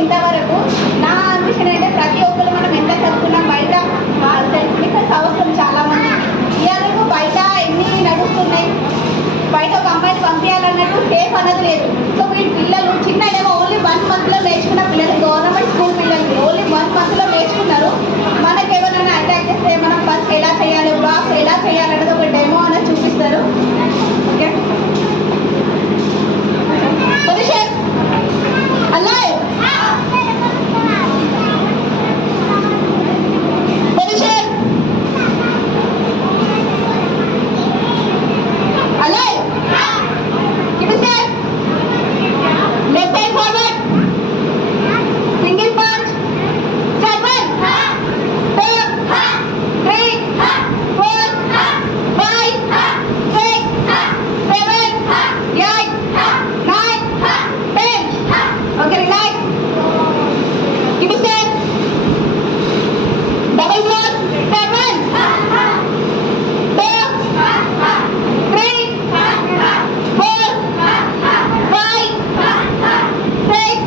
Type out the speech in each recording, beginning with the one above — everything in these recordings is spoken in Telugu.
ఇంతవరకు నా అనిపించిన అంటే ప్రతి ఒక్కరు మనం ఎంత చదువుకున్నా బయట సెల్ఫ్ అవసరం చాలా మంది ఇవాళకు బయట ఎన్ని నడుస్తున్నాయి. బయట ఒక అమ్మాయిని పంపించాలన్నట్టు సేఫ్ అన్నది లేదు. సో వీటి పిల్లలు చిన్నడేమో ఓన్లీ 1 month నేర్చుకున్న పిల్లలు గవర్నమెంట్ స్కూల్ పిల్లలకి ఓన్లీ 1 month నేర్చుకున్నారు. మనకి ఎవరైనా అటాక్ చేస్తే మనం ఫస్ట్ ఎలా చేయాలి, బ్లాక్స్ ఎలా చేయాలన్నది ఒక డెమో అనేది చూపిస్తారు. Okay position alive position alive keep it safe left hand forward single punch start 1 2 3 4 5 6 7 8 9 10 okay relax keep it safe double block start 1 2 3 4 5 6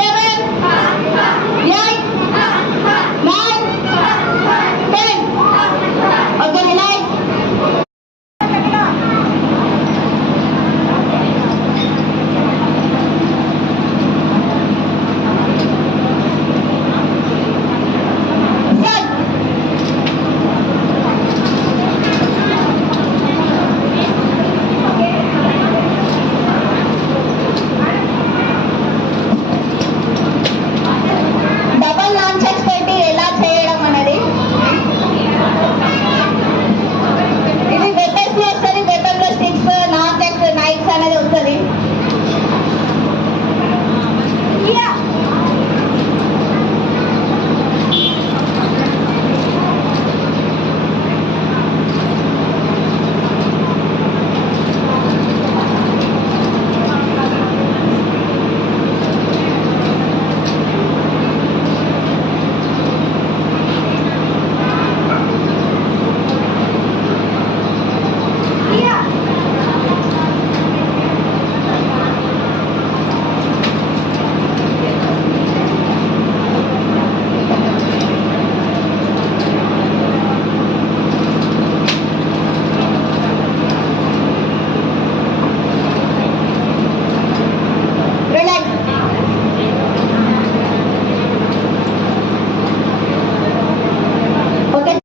7 8 9 10 okay relax Start. Double launches పెట్టి ఎలా చేయడం అనేది ఇది వెపన్స్ లో వస్తుంది. వెపన్ లో స్టిక్స్ నార్తెక్స్ నైట్స్ అనేది వస్తుంది. Relax. Okay.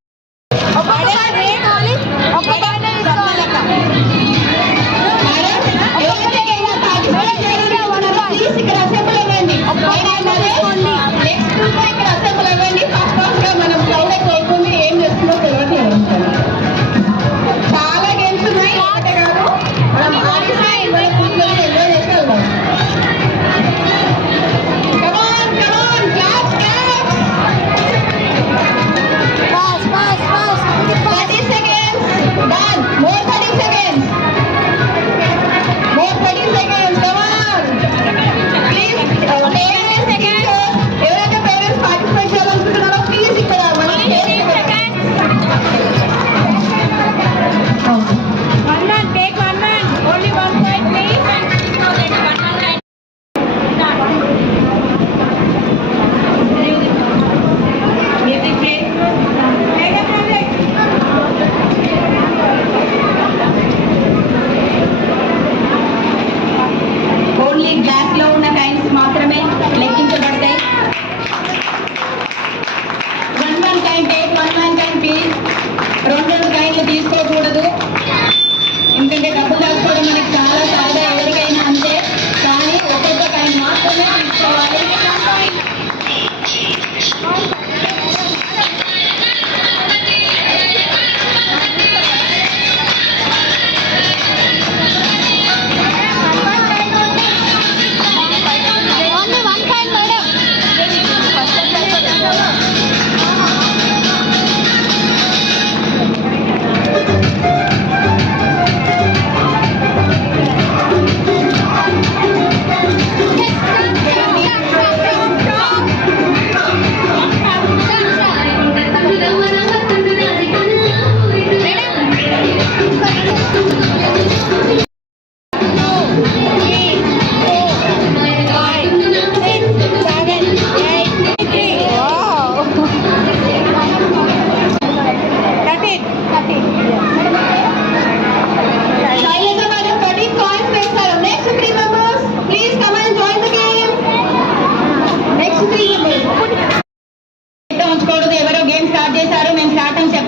చాలా గేమ్స్ ఉన్నాయి. ఒకటే కాదు మనం ఆడిస్తే ఎంజాయ్ చేస్తాం. Come on, clap. 30 seconds. Done. More 30 seconds. Come on. Please, parents, ఎవరైతే పేరెంట్స్ పార్టిసిపేట్ చేయాలనుకుంటున్నారో ప్లీజ్ ఇక్కడ మనం One man, take one man. Only one side, please.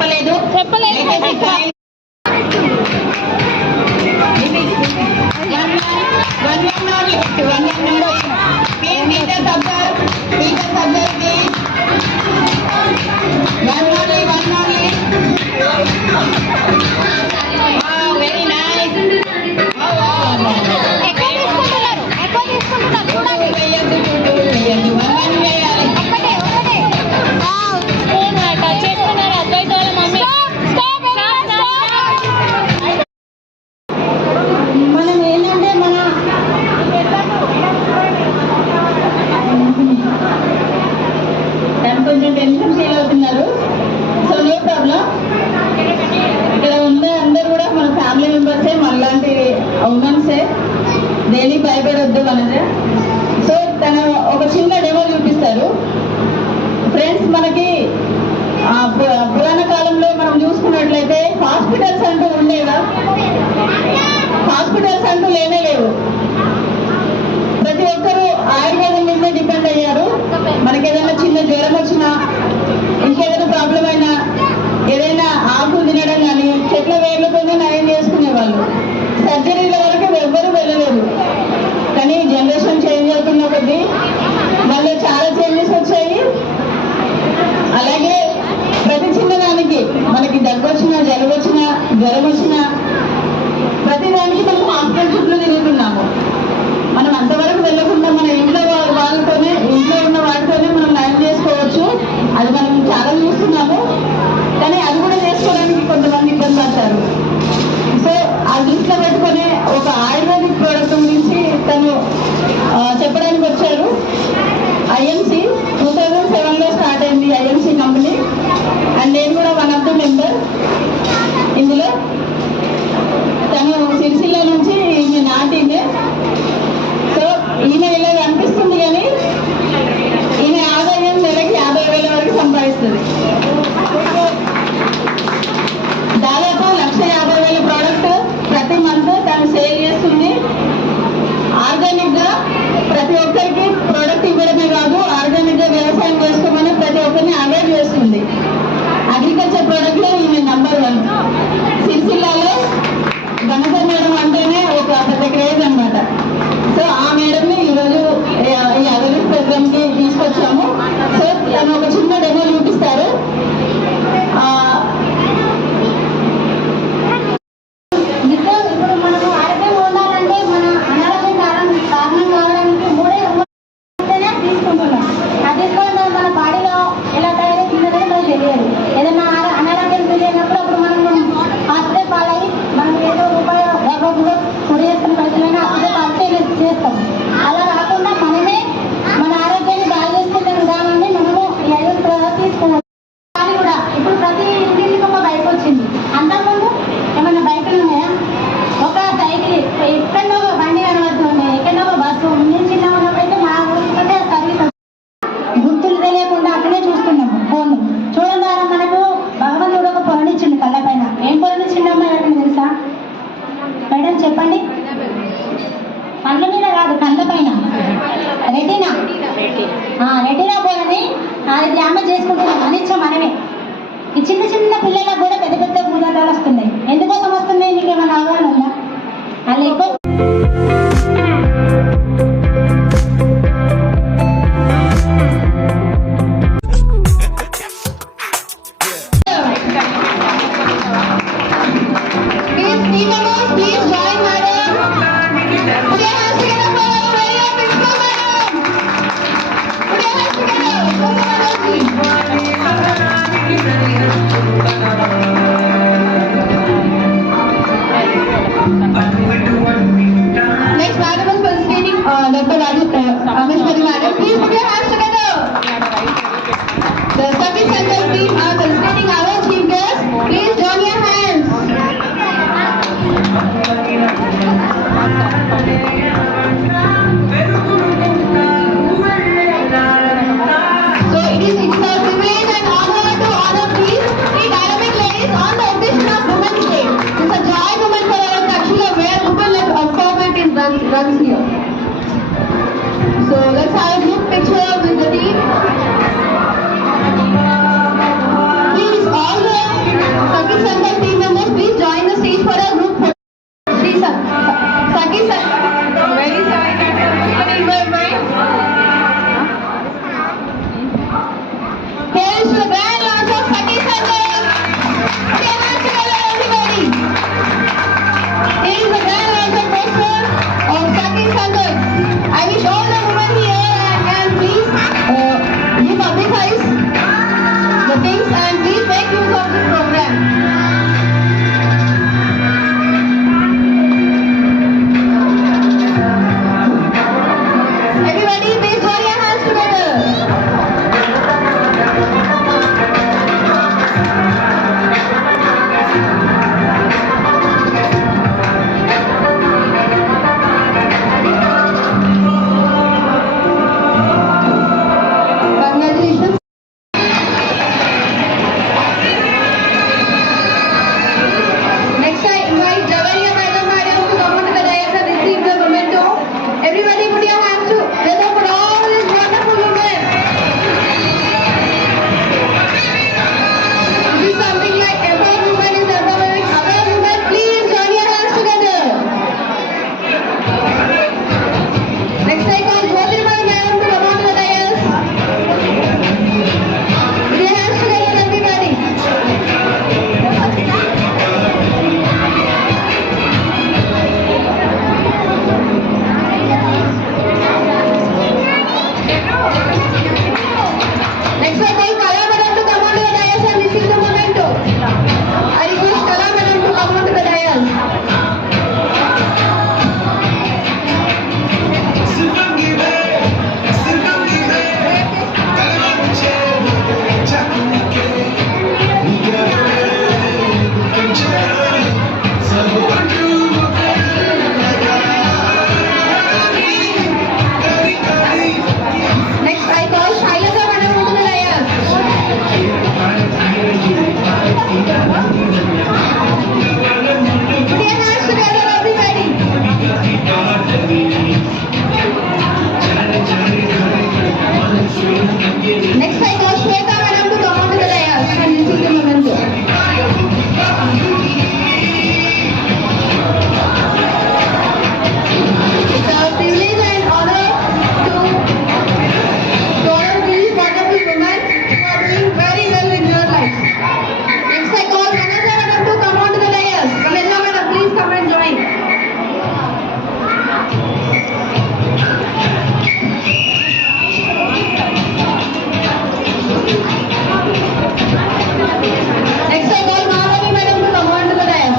చెప్పలేదు. కొంచెం టెన్షన్ ఫీల్ అవుతున్నారు. So no problem. ఇక్కడ ఉన్న అందరూ కూడా మన ఫ్యామిలీ మెంబర్సే, మనలాంటి ఉమెన్సే. డైలీ భయపడొద్దు మనదే. సో తను ఒక చిన్న డెమో చూపిస్తారు. ఫ్రెండ్స్, మనకి పురాణ కాలంలో మనం చూసుకున్నట్లయితే హాస్పిటల్స్ అంటూ ఉండేవా? హాస్పిటల్స్ అంటూ లేనే లేవు. ప్రతి ఒక్కరూ ఆయుర్వేదం మీదే డిపెండ్ అయ్యారు. మనకి ఏదైనా చిన్న జ్వరం వచ్చినా, ఇంకేదైనా ప్రాబ్లం అయినా, ఏదైనా ఆకులు తినడం కానీ చెట్ల వేర్లతోనే నయం చేసుకునేవాళ్ళు. సర్జరీల వరకు ఎవ్వరూ వెళ్ళలేదు. కానీ జనరేషన్ చేంజ్ అవుతున్న కొద్దీ మళ్ళీ చాలా చేంజెస్ వచ్చాయి. అలాగే ప్రతి చిన్నదానికి, మనకి దగ్గు వచ్చినా, జలుబు వచ్చినా, జ్వరం వచ్చినా, ప్రతిదానికి మనం హాస్పిటల్ చుట్టూ తిరుగుతున్నాము. మనం అంతవరకు వెళ్ళకుండా మన ఇంట్లో వాళ్ళతోనే, ఇంట్లో ఉన్న వాటితోనే మనం నయం చేసుకోవచ్చు. అది మనం చాలా చూస్తున్నాము. కానీ అది కూడా చేసుకోవడానికి కొంతమంది ఇబ్బంది పడతారు. సో ఆ దృష్టిలో పెట్టుకునే ఒక ఆయుర్వేదిక్ ప్రోడక్ట్ గురించి తను చెప్పడానికి వచ్చారు. ఐఎంసీ 2007లో స్టార్ట్ అయింది ఐఎంసీ కంపెనీ. అండ్ నేను కూడా వన్ ఆఫ్ ది మెంబర్ ఇందులో. తను సిరిసిల్ల నుంచి ఈమె నాటినే. సో ఈమె ఇలా అనిపిస్తుంది కానీ ఈమె ఆదాయం నెలకి 50,000 వరకు సంపాదిస్తుంది. దాదాపు 1,50,000 ప్రోడక్ట్ ప్రతి మంత్ తను సేల్ చేస్తుంది. ఆర్గానిక్ గా ప్రతి ఒక్కరికి ప్రోడక్ట్ ఇవ్వడమే కాదు, ఆర్గానిక్ గా వ్యవసాయం చేసుకోమని ప్రతి ఒక్కరిని అవేర్ చేస్తుంది. అగ్రికల్చర్ ప్రోడక్ట్ లో ఈమె #1. సిరిసిల్లాలో గణప మేడం అంటేనే ఒక పెద్ద క్రేజ్ అనమాట. సో ఆ మేడం ని ఈరోజు ఈ అవేర్నెస్ ప్రోగ్రామ్ కి తీసుకొచ్చాము. సో తను ఒక చిన్న డెమో చూపిస్తారు. ఇప్పుడు మనకు ఆరోగ్యం ఉండాలంటే మన అనారోగ్యం కారణం కావడానికి 3 తీసుకుంటున్నాం. అది తీసుకోవడం మన బాడీలో ఎలా తయారవుతుందని మనకు తెలియదు. ఏదైనా అనారోగ్యం తెలియనప్పుడు అప్పుడు మనం హాస్పిటల్ పాలయ్యి మనం ఏదో రూపాయి కూడా పొడి చేసుకుని పైసలైనా హాస్పిటల్ చేస్తాం. అలా కాకుండా మనమే మన ఆరోగ్యాన్ని బాగా చేసుకునే విధానాన్ని మనము ఈ 5 తీసుకోవాలి. కానీ కూడా ఇప్పుడు ప్రతి ఇంటికి ఒక బైక్ వచ్చింది. అంతకుముందు ఏమన్నా బైకులు ఉన్నాయా? ఒక సైకిల్, ఎక్కడో ఒక బండి కనబడుతుంది, ఎక్కడో ఒక బస్సు. నేను చిన్న ఉన్నప్పుడైతే మా ఊరికంటే సర్వీస్ గుర్తులు తెలియకుండా అక్కడే చూస్తున్నాము. ఫోన్ చూడడం ద్వారా మనకు భగవంతుడు ఒక పొరనిచ్చిండు కళ్ళ పైన. ఏం పొరనిచ్చిండమ్మా ఎవరికి తెలుసా మేడం? చెప్పండి. కళ్ళ మీద కాదు, కళ్ళ పైన రెటీనా. రెటీనా పోలని అది డ్యామేజ్ చేసుకుంటున్నాం అనిచ్చా మనమే. ఈ చిన్న చిన్న పిల్లలకు కూడా పెద్ద పెద్ద భూతాలు వస్తున్నాయి. ఎందుకోసం వస్తున్నాయి? నీకు ఏమైనా అవగాహన ఉందా? అలా ఎక్కువ runs here. So let's have a group picture with the team. Please all the Saki sir, very sorry that even in my mind. Here is the grand launch of Saki Sanjay. Put your hands together, everybody. Here is the grand launch of poster of Saki Sanjay. I wish all the women here and please you publicize the things and please make use of this program. Everybody, please join your hands together. Congratulations. Next, I invite Javaria Madam to come onto the dais and receive the memento. Everybody put your hands together for all these wonderful women. This is something like every woman is empowering other women. Please join your hands together. Next, I call Jyotirmay Madam to come onto the dais. Put your hands together, everybody. Next, I call Kala Madam to come onto the dais and receive the memento. I request Kala Madam to come onto the dais. Next, I call Shailaja Madam onto the dais. Put your hands together, everybody. Next, I call Shweta Madam to come onto the dais and receive the memento. It's a privilege and honor to honor these wonderful women who are doing very well in your life. Next, I call Vanessa Madam to come onto the dais. Vanessa Madam, please come and join. Next, I call Mahavi Madam to come onto the dais.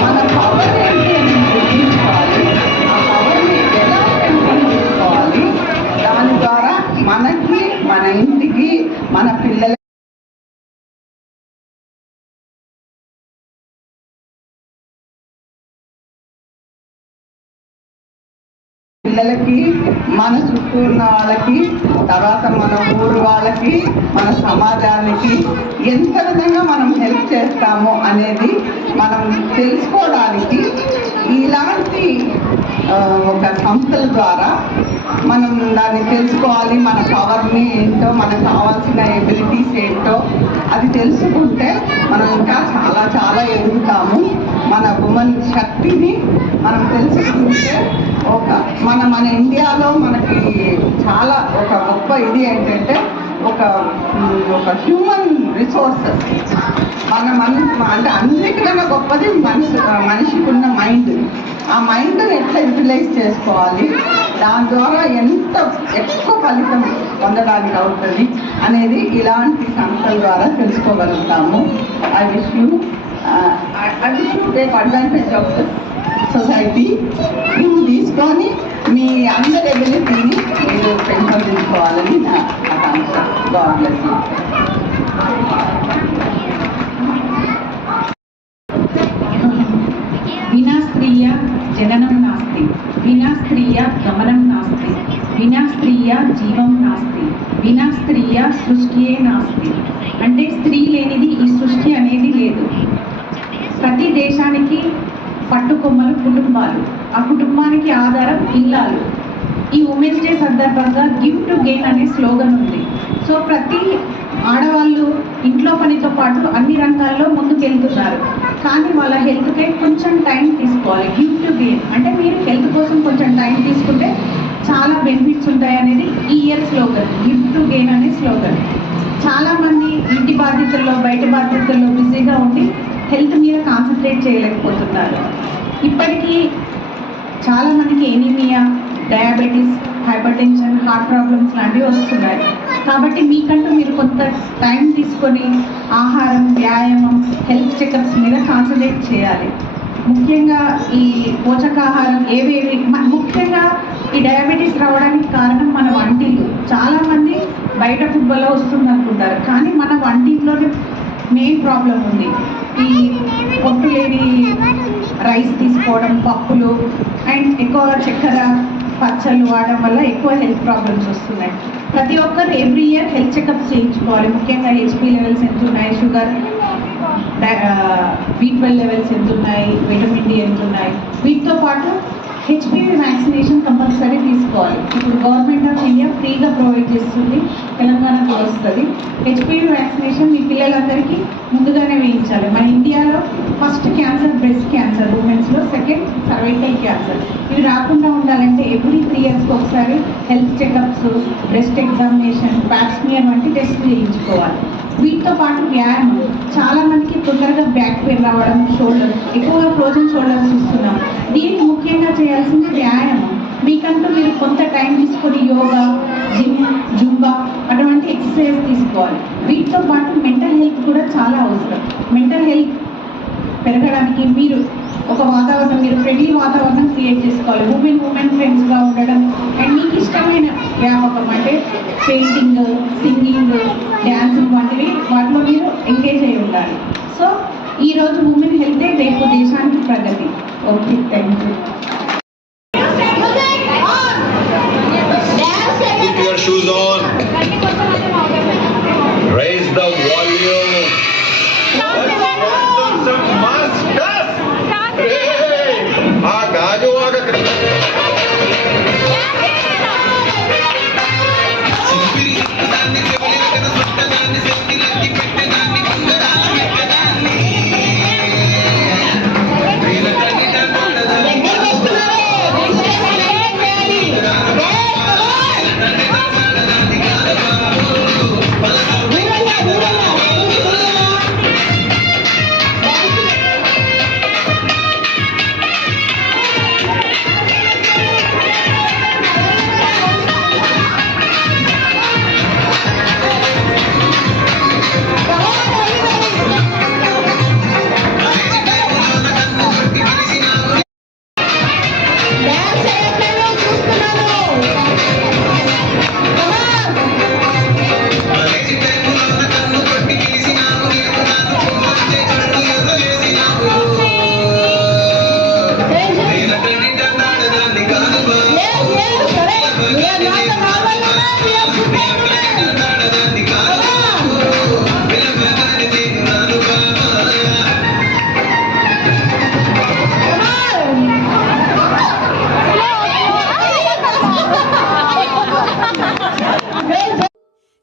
మన పవర్ ఏంటి అని గుర్తించుకోవాలి. ఆ పవర్ని ఎలా పెంపొందించుకోవాలి. దాని ద్వారా మనకి, మన ఇంటికి, మన పిల్లలకి, మన చుట్టూ ఉన్న వాళ్ళకి, తర్వాత మన ఊరు వాళ్ళకి, మన సమాజానికి ఎంత విధంగా మనం హెల్ప్ చేస్తామో అనేది మనం తెలుసుకోవడానికి ఇలాంటి ఒక సంస్థల ద్వారా మనం దాన్ని తెలుసుకోవాలి. మన పవర్ని ఏంటో, మనకు కావాల్సిన ఎబిలిటీస్ ఏంటో అది తెలుసుకుంటే మనం ఇంకా చాలా చాలా ఎదుగుతాము. మన ఉమెన్ శక్తిని మనం తెలుసుకుంటే మన ఇండియాలో మనకి చాలా ఒక గొప్ప ఇది ఏంటంటే ఒక హ్యూమన్ రిసోర్సెస్. మన అంటే అన్నిటికన్నా గొప్పది మనిషికి ఉన్న మైండ్. ఆ మైండ్ని ఎట్లా యూటిలైజ్ చేసుకోవాలి, దాని ద్వారా ఎంత ఎక్కువ ఫలితం పొందడానికి అవుతుంది అనేది ఇలాంటి సంస్థల ద్వారా తెలుసుకోగలుగుతాము. I wish you take advantage of the society. నువ్వు తీసుకొని మీ అందరి ఎబిలిటీని మీరు పెంపొందించుకోవాలని నా ఆకాంక్ష. God bless you. వినా స్త్రీయ జననం నాస్తి, వినా స్త్రీయ గమనం నాస్తి, వినా స్త్రీయా జీవం నాస్తి, వినా స్త్రీయా సృష్టియే నాస్తి. అంటే స్త్రీ లేనిది ఈ సృష్టి అనేది లేదు. ప్రతి దేశానికి పట్టుకొమ్మలు కుటుంబాలు, ఆ కుటుంబానికి ఆధారం ఇల్లాలు. ఈ ఉమెన్స్ డే సందర్భంగా గివ్ టు గెయిన్ అనే స్లోగన్ ఉంది. సో ప్రతి ఆడవాళ్ళు ఇంట్లో పనితో పాటు అన్ని రంగాల్లో ముందుకెళ్తున్నారు. కానీ వాళ్ళ హెల్త్కే కొంచెం టైం తీసుకోవాలి. గివ్ టు గెయిన్ అంటే మీరు హెల్త్ కోసం కొంచెం టైం తీసుకుంటే చాలా బెనిఫిట్స్ ఉంటాయి అనేది ఈ year slogan, give to gain అనే స్లోగన్. చాలామంది ఇంటి బాధ్యతల్లో బయట బాధ్యతల్లో బిజీగా ఉండి హెల్త్ మీద కాన్సన్ట్రేట్ చేయలేకపోతున్నారు. ఇప్పటికీ చాలామందికి anaemia, diabetes, hyper tension, heart problems లాంటివి వస్తున్నాయి. కాబట్టి మీకంటూ మీరు కొంత టైం తీసుకొని ఆహారం, వ్యాయామం, హెల్త్ చెకప్స్ మీద కాన్సన్ట్రేట్ చేయాలి. ముఖ్యంగా ఈ పోషకాహారం ఏవేవి, ముఖ్యంగా ఈ డయాబెటీస్ రావడానికి కారణం మన వంటిల్లు. చాలామంది బయట ఫుడ్ వల్ల వస్తుంది అనుకుంటారు, కానీ మన వంటిల్లోనే మెయిన్ ప్రాబ్లం ఉంది. ఈ పొట్టు లేని రైస్ తీసుకోవడం, పప్పులు అండ్ ఎక్కువ చక్కెర, పచ్చళ్ళు వాడడం వల్ల ఎక్కువ హెల్త్ ప్రాబ్లమ్స్ వస్తున్నాయి. ప్రతి ఒక్కరు ఎవ్రీ ఇయర్ హెల్త్ చెకప్స్ చేయించుకోవాలి. ముఖ్యంగా హెచ్పి లెవెల్స్ ఎంత ఉన్నాయి, షుగర్, B12 లెవెల్స్ ఎంత ఉన్నాయి, విటమిన్ డి ఎంత ఉన్నాయి. వీటితో పాటు హెచ్పివి వ్యాక్సినేషన్ కంపల్సరీ తీసుకోవాలి. ఇప్పుడు గవర్నమెంట్ ఆఫ్ ఇండియా ఫ్రీగా ప్రొవైడ్ చేస్తుంది, తెలంగాణకు వస్తుంది. హెచ్పివి వ్యాక్సినేషన్ మీ పిల్లలందరికీ ముందుగానే వేయించాలి. మన ఇండియాలో ఫస్ట్ క్యాన్సర్ బ్రెస్ట్ క్యాన్సర్ ఉమెన్స్లో, సెకండ్ సర్వైకల్ క్యాన్సర్. ఇవి రాకుండా ఉండాలంటే ఎవ్రీ 3 ఇయర్స్కి ఒకసారి health checkups, breast examination, pap smear వంటి టెస్ట్ చేయించుకోవాలి. వీటితో పాటు వ్యాయామం. చాలామందికి తొందరగా బ్యాక్ పెయిన్ రావడం, షోల్డర్, ఎక్కువగా ఫ్రోజన్ షోల్డర్స్ ఇస్తున్నాం. దీనికి ముఖ్యంగా చేయాల్సింది వ్యాయామం. మీకంటూ మీరు కొంత టైం తీసుకొని యోగా, జిమ్, జుంబా అటువంటి ఎక్సర్సైజ్ తీసుకోవాలి. వీటితో పాటు మెంటల్ హెల్త్ కూడా చాలా అవసరం. మెంటల్ హెల్త్ పెరగడానికి మీరు ఒక వాతావరణం, మీరు ఫ్రెండ్లీ వాతావరణం క్రియేట్ చేసుకోవాలి. ఉమెన్ ఫ్రెండ్స్గా ఉండడం అండ్ మీకు ఇష్టమైన వ్యాపకం అంటే పెయింటింగ్, సింగింగ్, డ్యాన్సింగ్ వంటివి వాటిలో మీరు ఎంగేజ్ అయి ఉండాలి. సో ఈరోజు ఉమెన్ హెల్తే రేపు దేశానికి ప్రగతి. Okay, thank you. Put your shoes on. Raise the volume. Some mass stuff. Hey, gajo aga.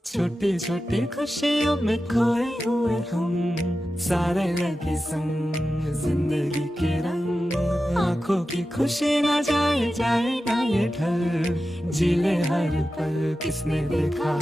छोटी छोटी खुशियों में खोए हुए हम, सारे लगे संग जिंदगी के रंग। आंखों की खुशी ना जाए ना ये ढल, जी ले हर पल किसने देखा।